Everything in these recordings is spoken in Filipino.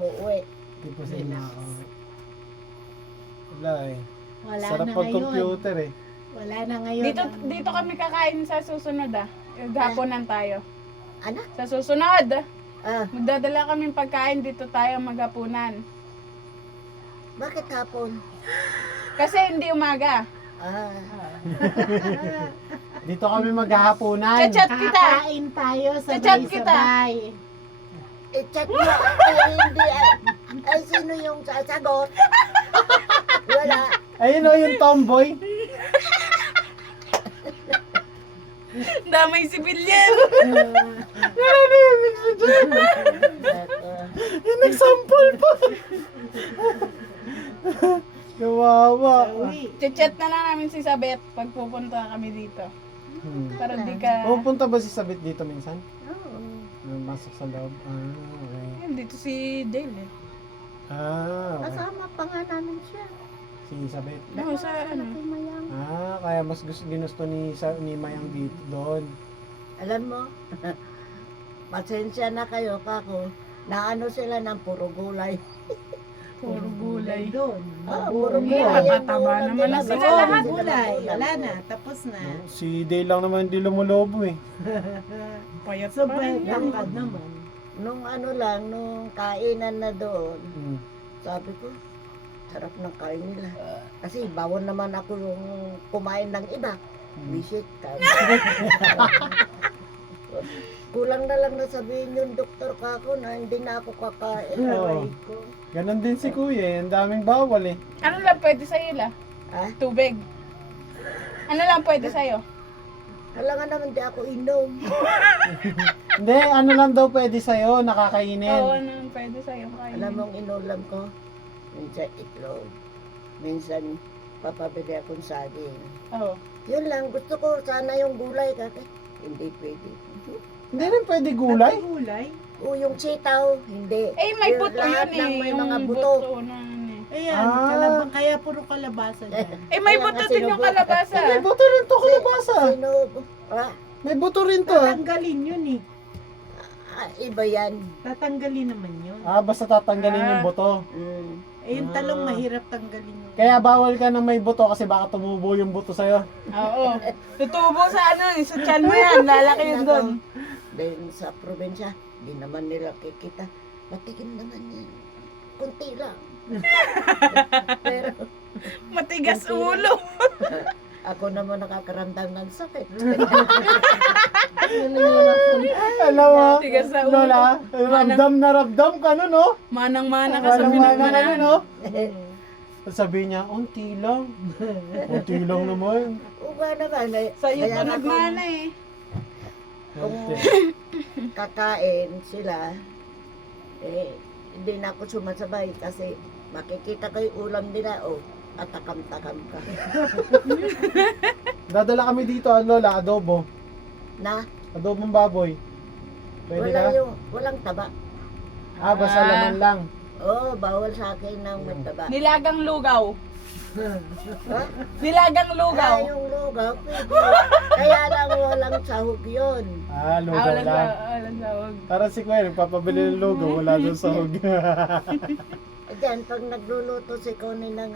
umuwi. Hindi po sila Relax. nakakauwi. Wala eh. Wala Sarap na pag ngayon. computer eh. Wala na ngayon. Dito kami kakain sa susunod Gaponan tayo. Ano? Sa susunod. Ah, Magdadala kami pagkain dito tayo maghapunan. bakit hapon? Kasi hindi umaga. Ah, Dito kami maghahaponan. Chat kita. Kakain tayo Chat kita. sabay-sabay. i-chat mo. Ay, hindi. Ay, sino yung sasagot? Wala. Ayun o yung tomboy. Damay civilian. Yung nagsampol pa. Kawawa. Uy, Chat na lang namin si Sabet pag pupunta kami dito. Para di ka... Pupunta ba si Sabit dito minsan? Oo. Masok sa loob. Okay. Ayun, dito si Dale Okay. Kasama pa nga namin siya. Si Sabit. No, sa ano. Kay Mayang. Kaya mas ginusto ni Mayang dito doon. Alam mo, pasensya na kayo, kako. Naano sila ng puro gulay. Puro gulay. doon. Puro Hindi, gulay. matataba Yung naman na ulam sila nila, lahat. sila Gulay, ulam. wala na. Tapos na. Si Day lang naman hindi lumulobo eh. Payat So, pa rin yan. tangkad naman. Nung ano lang, nung kainan na doon, Hmm. sabi ko, sarap ng kain nila. Kasi bawal naman ako yung kumain ng iba. Visit ka. Kulang na lang na sabihin yung doktor kako na hindi na ako kakain. Oo. Ganon din si Kuya eh. Ang daming bawal eh. Ano lang pwede sa'yo la? Ha? Tubig. Ano lang pwede sa'yo? Kailangan naman di ako inom. Hindi, ano lang daw pwede sa'yo, nakakainin. Oo, ano lang pwede sa'yo? Alam mong inulam ko, minsan itlog, minsan papabili akong saging. Oo. Yun lang, gusto ko sana yung gulay kasi hindi pwede. Hindi rin pwede gulay. Gulay? O yung sitaw, hindi. Eh, may Yung buto lahat yun ng eh. may Yung mga buto buto. na ano eh. Ayan, kaya puro kalabasa dyan. Eh, may Kaya buto nga din yung sinubukan. kalabasa. May buto rin to, kalabasa. Sino? May buto rin to. Tatanggalin yun eh. Iba yan. Tatanggalin naman yun. Basta tatanggalin yung buto. Mm. Eh, yung talong mahirap tanggalin yun. Kaya bawal ka ng may buto kasi baka tumubo yung buto sa'yo. Oo. Tutubo sa ano eh. Sa tiyan mo yan. Lalaki yun doon. Then sa probinsya, di naman nila kikita. Matikim naman yan. Kunti lang. Pero Matigas ulo. ako naman nakakaramdam ng sakit. Alam mo, Tigas sa ulo. Lola, ramdam na ramdam ka no, no? Manang-mana ka sa Walang mana na pinagmanaan. no? Sabi niya, unti lang. Unti lang naman. Uga naman. Sa'yo kaya to nga nagmana eh. kung Unti. kakain sila, hindi na ako sumasabay kasi makikita ko yung ulam nila, atakam-takam ka. Dadala kami dito, Lola, adobo. Na, Adobong baboy. Pwede ka? walang taba. Basta laman lang. Bawal sa akin ng may taba. Nilagang lugaw. Ha? Nilagang lugaw. Yung lugaw, pwede. Kaya lang walang sahog yun. Lugaw Walang lang. walang sahog. Parang si Kuya, nagpapabili ng lugaw, wala doon sa hug. Diyan, pag nagluluto si Connie ng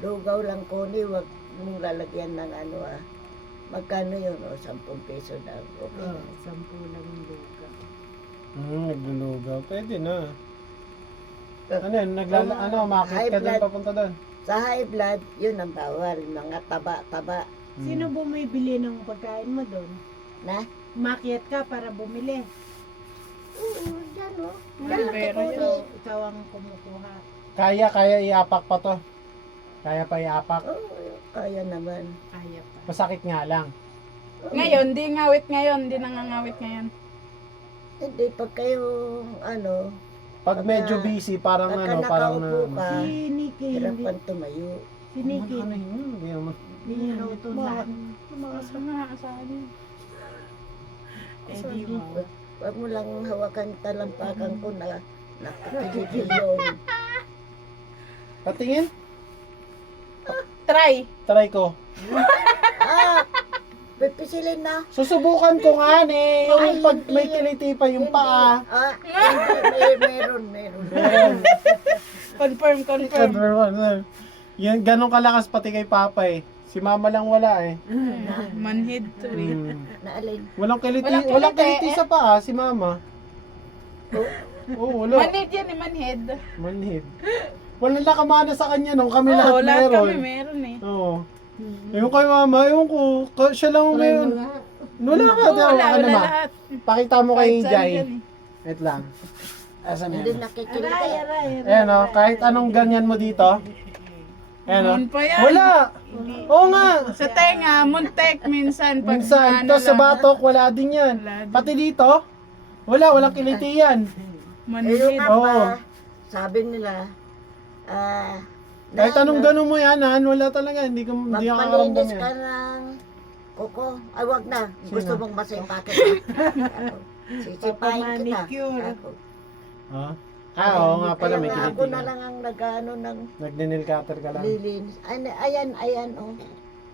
lugaw lang Connie, wag mong lalagyan ng magkano yun? 10 peso daw. Okay. 10 lang yung luka. Naglulugaw. Pwede na. Eh, Ano yun? Makakit high ka doon, blood. papunta doon. Sa high blood, yun ang bawal. Mga taba-taba. Sino bumibili ng pagkain mo doon? Na? Makyat ka para bumili. Oo, yan o. May pera Ikaw ang kumukuha. Kaya iapak pa to. Kaya pa iapak. Kaya naman. Kaya pa. Masakit nga lang. Ngayon, di ngawit ngayon. Di nangangawit ngayon. Hindi, pag kayo, Pag medyo busy, parang pagka parang nakaupo ka, Si Nikki, hindi. hirapan tumayo. Si Nikki, Ano yun? Hindi naman. hindi niya nautusan. Baka nga, asahan yun. Eh di mo. Wag mo lang hawakan talampakan ko na nakikigil yun. Patingin? Try. Try ko. Pipisilin na. Susubukan ko nga ni, yung Ay, pag hindi may yun. kiliti pa yung Hindi. paa. Meron. Ayan. Confirm. Yan, ganun kalakas pati kay Papa eh. Si Mama lang wala eh. Manhid to eh. Naalin. Walang kiliti, Walang walang kiliti. kiliti sa paa, si Mama. Oo, wala. Manhid yan eh, manhid. Manhid. Walang nakamana sa kanya nung kami lahat Oo, lahat meron. kami meron eh. Oo. Yung kay Mama, ewan ko, siya lang meron. Wala ka, Oo, wala ma. lahat. Pakita mo kay Kahit saan Jai. yan eh. Wait lang. Asan Hindi yan? nakikiliti. Ayan o, kahit anong ganyan mo dito. Ayan o. Noon pa yan. Wala! Oo nga! Sa tenga, muntek minsan. Pag Minsan, ano to sa lang. batok, wala din yan. Wala din. Pati dito, walang kiliti yan. Yung Manhid. nga Oo. pa, sabi nila, Kahit anong gano'n mo yan, wala talaga. Hindi ako makaramdam magpalinis yan. ka ng kuko. Ay, wag na. Sino? Gusto mong masipakin. Sisipahin kita. Papamanicure. Ako. Ha? Oo nga pala, may Kaya kiliti ako na ka. lang ang nag-ano ng Nagdinil cutter ka lang. lilinis. Ayan, oh.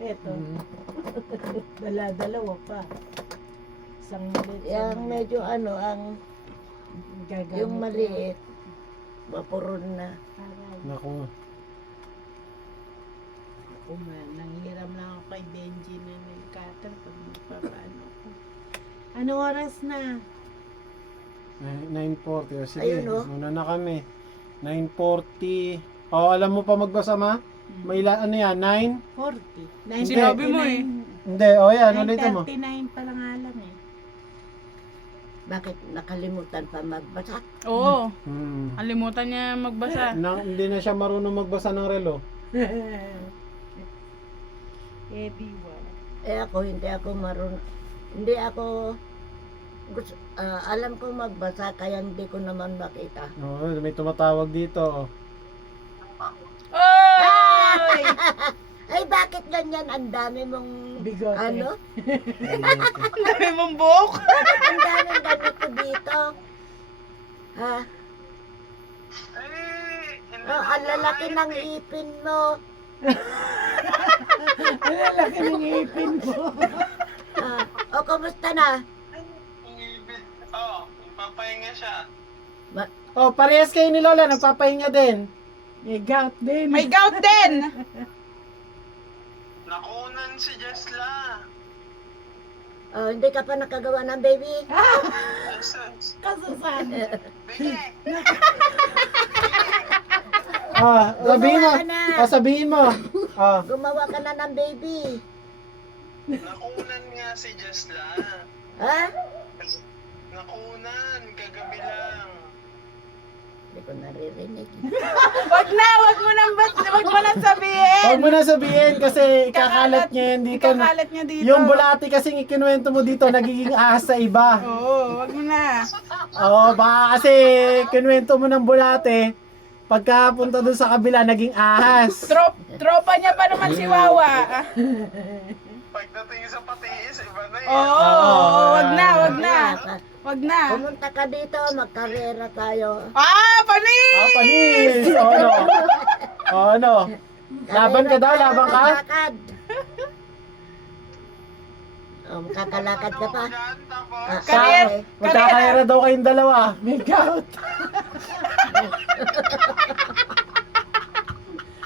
Eto, Mm. dala-dalawa pa. Isang maliit. Yung medyo ano, gagamit yung maliit. Mapuron na. Aray. Naku. Ako man, nanghiram lang ako kay Benji na nag-cutter pag magpapaano ako. Ano oras na? 9:40. O sige, Ayun, oh. muna na kami. 9:40. O, alam mo pa magbasa ma? May ano yan? 9? 40. Sinabi mo eh. Hindi, o yan, ulitin mo. 9:39 pa lang nga lang eh. Bakit nakalimutan pa magbasa? Oo. Hmm. Kalimutan niya magbasa. Hindi na siya marunong magbasa ng relo. Eddie, wow. Ako, hindi ako, alam kong magbasa, kaya hindi ko naman makita. Oh, may tumatawag dito. Oy! Ay, bakit ganyan? Ang dami mong, Bigote. ano? Ang dami mong buhok. Ang daming ganito dito. Ha? Oh, ang lalaki ng ipin mo. Ang lalaki ng ipin mo. O, kumusta na? Papahinga siya. Oh, parehas kayo ni Lola, nagpapahinga din. May gout din. May gout din. Nakunan si Jesla. Hindi ka pa nakagawa ng baby? Kasusan. Bigay. Sabihin mo. Gumawa ka na. Sabihin mo. Gumawa ka na ng baby. Nakunan nga si Jesla. Ha? Nakunan, kagabi lang. Hindi ko naririnig. Wag mo nang sabihin. Huwag mo na sabihin kasi kakalat niya yan dito. Ikakalat niya dito. Yung bulati kasing ikinuwento mo dito, nagiging ahas sa iba. Oo, wag mo na. Oo, baka kasi kinuwento mo ng bulate, pagkapunta doon sa kabila, naging ahas. Tropa niya pa naman si Wawa. Pagdating sa patiis, iba na yan. Oo, wag na. Wag na. Pumunta ka dito, magkarera tayo. Panis! Panis! Ano? Laban ka daw, laban ka? Lakad. Makakalakad ka pa. Yan, tapos, Karyer- Magkakayara daw kayong dalawa. May gout.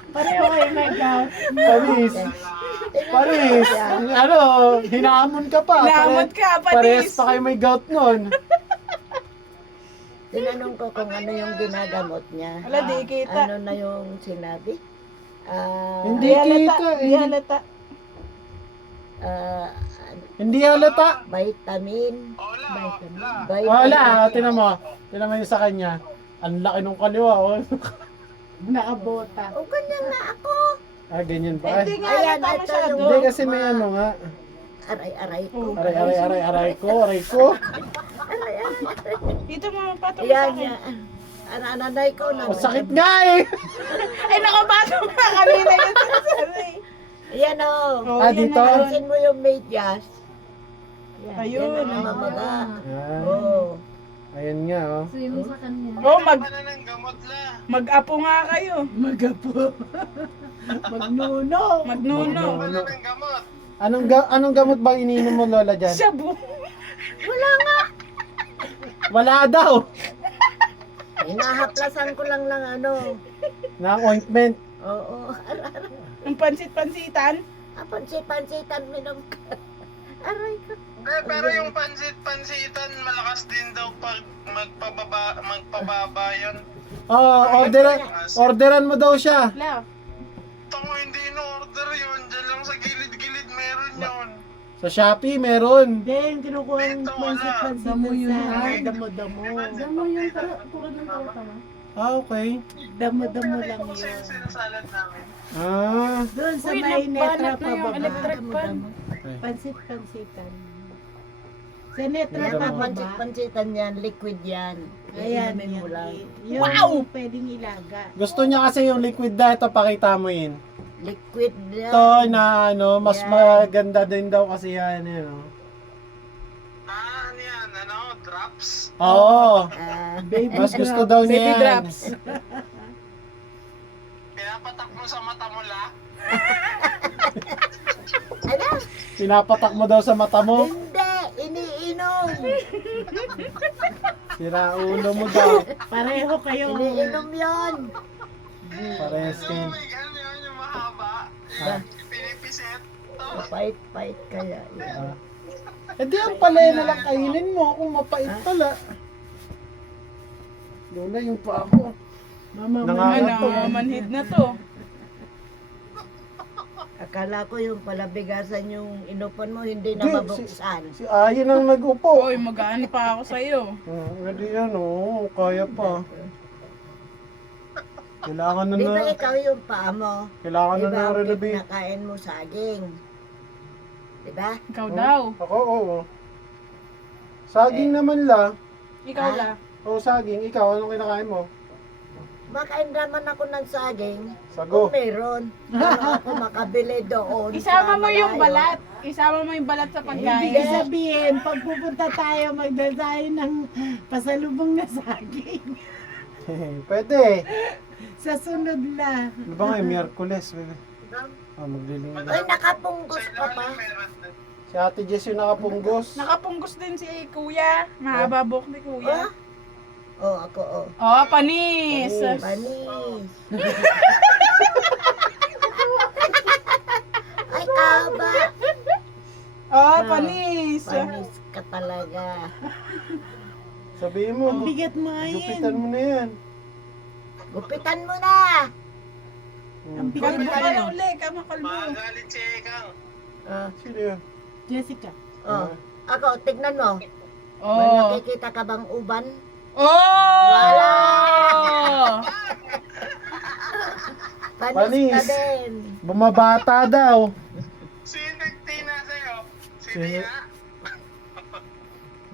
Pareho kayo may gout. Panis. Panis. Ano, hinahamon ka pa. Hinahamon ka, panis. Parehas pa kayo may gout nun. Tinanong ko kung ano yung ginagamot niya. Wala, di kita. Ano na yung sinabi? Hindi kita. Di halata. Hindi halata. Vitamin. Ola. Wala, tinan mo. Tinan mo yung sa kanya. Ang laki nung kaliwa. Oh. Nakabota. O, ganyan na ako. Ganyan ba? Hindi nga Ayan, halata ito masyado. yung- Hindi kasi may ano nga. Aray ko. Aray ko. Dito mo, patong sa Ayan, akin. yan. Ananay ko na. Sakit nga eh. Ay, nakapatong na kanina yung sinasabi. Ayan o. Oh, Ah, yan dito? na yun. Pansin mo yung medyas. Ayun. Yan ang mamaga. Ah, Oo. ayun nga oh. Oh, Ka na ng gamot la. mag-apo nga kayo. Magapo. Magnuno. Magnuno. Ka na ng gamot. Anong gamot bang iniinom mo, Lola, dyan? Shabu. Wala daw. Hinahaplasan ko lang ng ano. Na ointment. Oo. Ang pansit-pansitan. Pansit-pansitan minom ka. Aray ko. Hindi, pero yung pansit-pansitan, malakas din daw pag magpababa yun. Orderan mo daw siya. La. Tango, hindi in-order yun. Diyan lang sa gilid-gilid meron yun. Sa Shopee, meron. Hindi, yung kinukuha ng Dito, pansit-pansit Damo yun, sa ay. damo-damo. Damo yung puro ng tama. Okay. Damo-damo lang Kasi yun. sinasalad namin. Doon sa Uy, may netra nagbanat na pa yung baba. electric fan. Pansit-pansitan. Sa netra Damo. pa baba. Pansit-pansitan yan, liquid yan. Ayan, Iinumin mo yan. lang. Yung Wow! pwedeng ilaga. Gusto niya kasi yung liquid na ito, pakita mo yun. Liquid yan. Ito na ano, mas Yan. maganda din daw kasi yan. Ano. Ano yan? Ano? Drops? Oo. Baby Mas gusto drop. daw niya Baby yan. drops. Pinapatak mo sa mata mo la? Ano? Pinapatak mo daw sa mata mo. Hindi, iniinom. Sira ulo mo daw. Pareho kayo. Iniinom yon. Pares Ano din. may ano yun, yung mahaba? Pinipisit? Pait-pait kaya. Ah. Eh di ang palay na lang kainin mo kung mapait pala. Lola, yung pa ako. Mama, Ay, Nangangat to. manhid na to. Akala ko yung palabigasan yung inupan mo, hindi na Hindi, mabuksan. Si Ayin ang nag-upo. Oy, magaan pa ako sa'yo. Hindi yan, oh. Kaya pa. Kailangan na Di ba na. ikaw yung paa mo? Kailangan Di na ba ang na-renovate. nakain mo saging? Di ba? Ikaw daw. Ako, oo. Saging naman la. Ikaw la. Oo, saging. Ikaw, anong kinakain mo? Makain naman ako ng saging. Sago. Kung meron, ano ako makabili doon. Isama sa mo yung malayo. balat. Isama mo yung balat sa Ibig pagkain. sabihin, pag pupunta tayo, magdadayo ng pasalubong na saging. Pwede. Sa sunod na. Ano ba ngayon? Miyerkules. Maglilinggo. Ay, nakapunggos ka pa. Meron din. Si Ate Jess yung nakapunggos. Nakapunggos din si Kuya. Mahaba buhok ni Kuya. Oh, ako, oh. Oh, panis. Panis. Panis. Ay, kaba. Oh, panis. Panis ka talaga. Sabihin mo, Ang bigat mo ngayon. gupitan mo na yan. Gupitan mo na. Ang bigat Kalbo mo ka na ngayon. uli. Kama kalbo. Magalit si Ekang. Ah, Sino yun? Jessica. oh. Ako, tignan mo. May Oh. nakikita ka bang uban? Oh! Panis, Panis. ka din. Bumabata daw. Sino nagtina sa'yo? Si Si- Tina?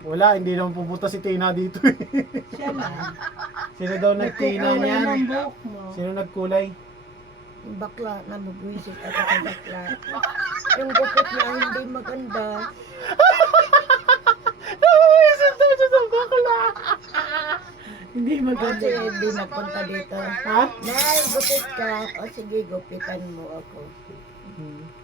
Wala, hindi naman pupunta si Tina dito. Siya lang. Sino daw nagtina Nagkukulay niyan? ng buhok mo. Sino nagkulay? Yung bakla, nabubuisit ako sa bakla. Yung gupit niya hindi maganda. Nabuwisit daw siya sa bakla. Hindi maganda. Kasi hindi napunta dito. Ha? Nay, gupit ka. O sige, gupitan mo ako.